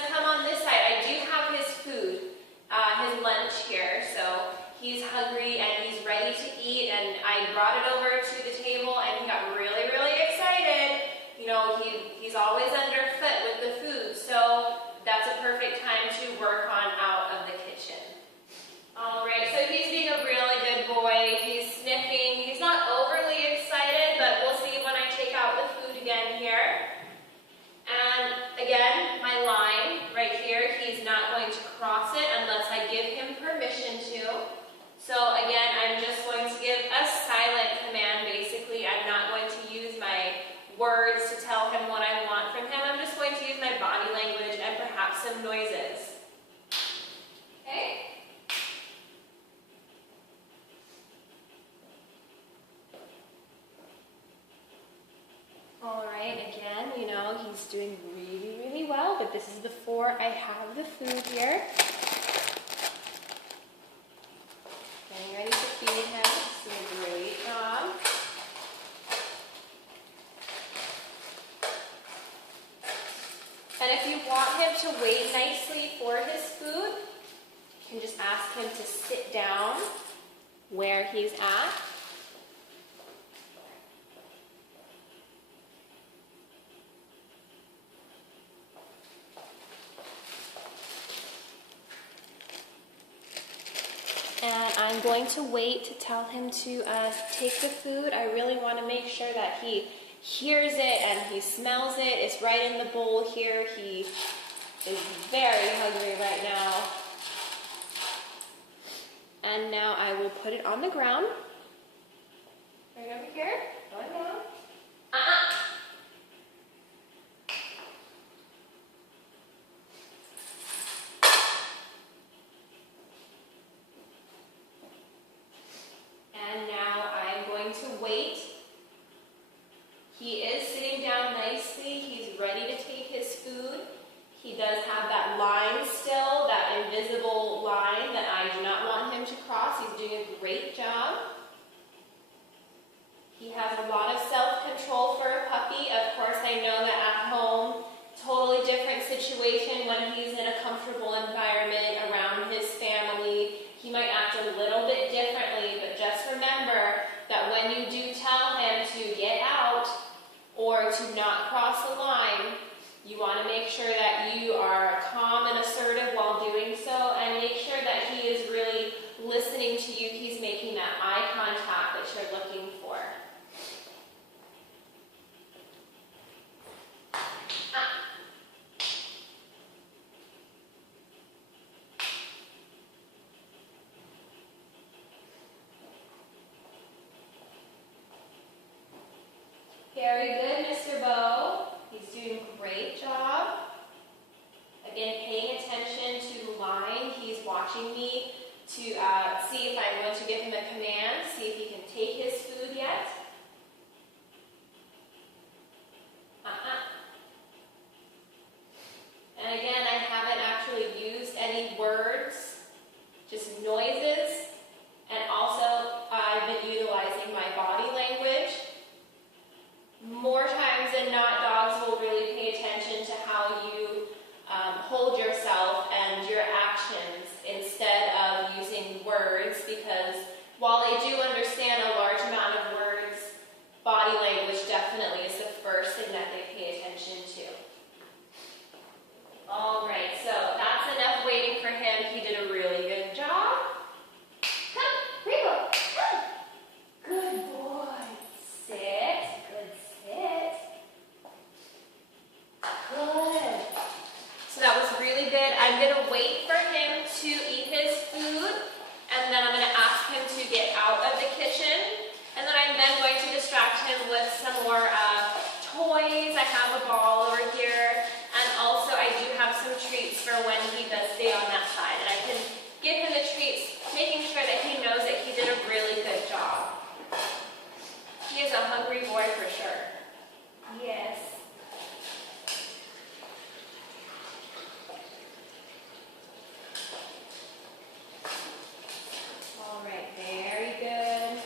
gonna come on this side. I do have his food, his lunch here, so he's hungry and he's ready to eat, and I brought it over to the table and he got really, really excited. You know, he's always underfoot with the food, so that's a perfect time to work on out of the kitchen. All right, so he's being a really good boy. He's sniffing. He's not overly excited, but we'll see when I take out the food again here. And again, my line right here, he's not going to cross it unless I give him permission to. So again, I'm just going to give a silent command, basically. I'm not going to use my words to tell him what I want from him. I'm just going to use my body language and perhaps some noises. Okay? All right, again, you know, he's doing really, really well, but this is before I have the food here. Getting ready to feed him. He's doing a great job. And if you want him to wait nicely for his food, you can just ask him to sit down where he's at. And I'm going to wait to tell him to take the food. I really want to make sure that he hears it and he smells it. It's right in the bowl here. He is very hungry right now. And now I will put it on the ground. Right over here. Going down. And now I'm going to wait. He is sitting down nicely. He's ready to take his food. He does have that line still, that invisible line that I do not want him to cross. He's doing a great job. He has a lot of self-control for a puppy. Of course, I know that at home, totally different situation when he's in a comfortable environment around his family. He might act a little bit differently, but just remember that when you do tell him to get out or to not cross the line, you want to make sure that you are calm and assertive while doing so, and make sure that he is really listening to you. He's making that eye contact that you're looking for. Very good, Mr. Bo. He's doing a great job. Again, paying attention to the line. He's watching me to see if I'm going to give him a command, see if he can take his food yet. And again, I haven't actually used any words, just noises. And also, I've been utilizing my body language. More times than not, dogs will really pay attention to how you hold yourself and your actions instead of using words, because while they do understand a large amount of words, body language definitely is the first thing that they pay attention to. All right, so that's enough waiting for him. He did a really good job. Come, Rico, come. Good boy. Sit. Good sit. Good. So that was really good. I'm going to wait for him to eat his food, and then I'm going to ask him to get out of the kitchen, and then I'm then going to distract him with some more toys. I have a ball over here, and also I do have some treats for when he does stay on that side, and I can give him the treats, making sure that he knows that he did a really good job. He is a hungry boy for sure. Yes. All right, very good.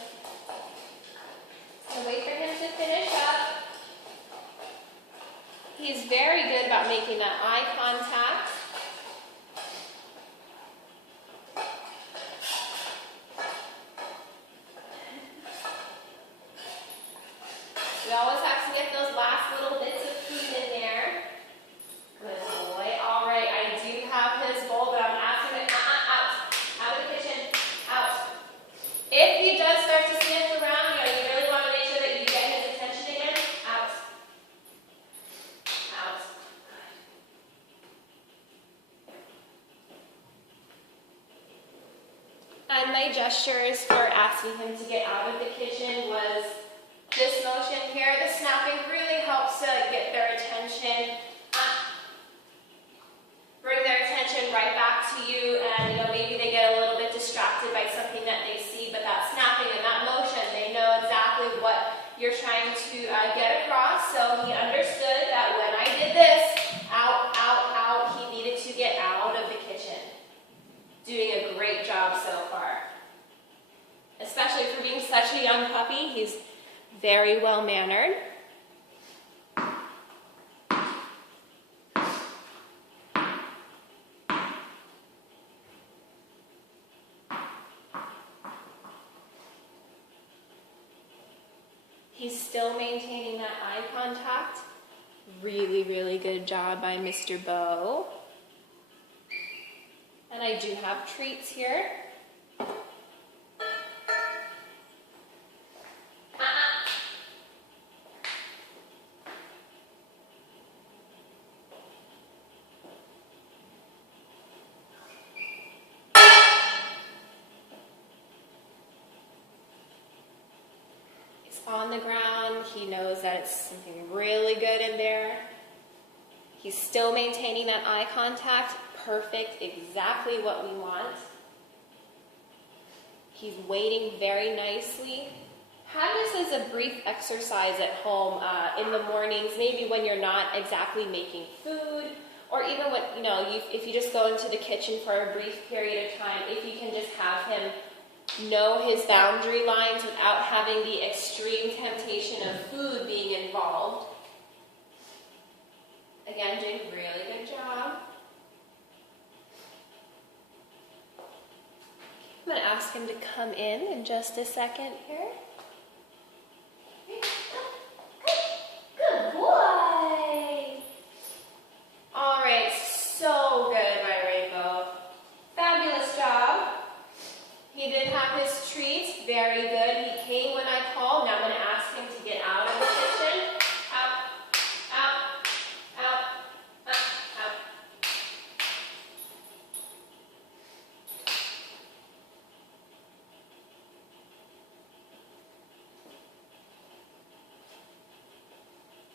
So wait for him to finish up. He's very very good about making that eye contact. We always have to get those last little bits of food in there. Good boy. All right, I do have his bowl, but I'm asking him, out of the kitchen, out. If he does start to sniff around, you really want to make sure that you get his attention again. Out. Out. And my gestures for asking him to get out of the kitchen was this motion here. The snapping really helps to get their attention. Bring their attention right back to you, and maybe they get a little bit distracted by something that they see, but that snapping and that motion, they know exactly what you're trying to get across. So he understood that when I did this, out, out, out, he needed to get out of the kitchen. Doing a great job so far. Especially for being such a young puppy, he's very well mannered. He's still maintaining that eye contact. Really, really good job by Mr. Bo. And I do have treats here. On the ground, he knows that it's something really good in there. He's still maintaining that eye contact. Perfect, exactly what we want. He's waiting very nicely. Have this as a brief exercise at home in the mornings, maybe when you're not exactly making food, or even when, if you just go into the kitchen for a brief period of time, if you can just have him know his boundary lines without having the extreme temptation of food being involved. Again, doing a really good job. I'm going to ask him to come in just a second here. Good boy. All right, so good, my Rainbow. Fabulous job. He did have his treats, very good. He came when I called. Now I'm going to ask him to get out of the kitchen. Out, out, out, out, out.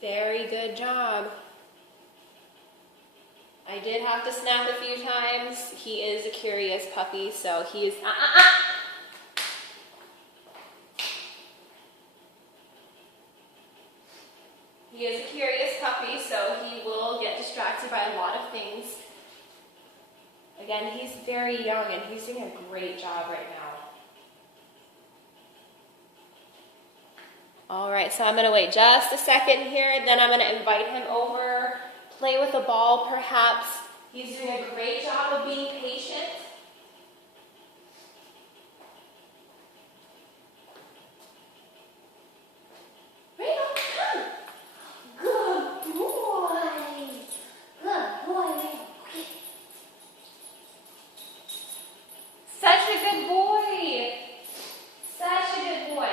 Very good job. I did have to snap a few times. He is a curious puppy, so he is He is a curious puppy, so he will get distracted by a lot of things. Again, he's very young and he's doing a great job right now. All right, so I'm going to wait just a second here, then I'm going to invite him over. Play with a ball, perhaps. He's doing a great job of being patient. Rainbow, come! Good boy! Good boy, Rainbow. Okay. Such a good boy! Such a good boy.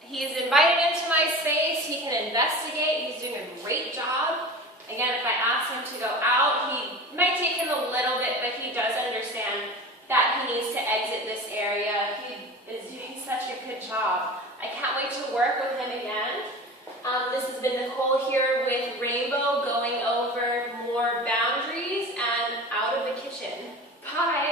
He's invited into my space. He can investigate. He's doing a great job. Again, if I ask him to go out, he might take him a little bit, but he does understand that he needs to exit this area. He is doing such a good job. I can't wait to work with him again. This has been Nicole here with Rainbow, going over more boundaries and out of the kitchen. Bye.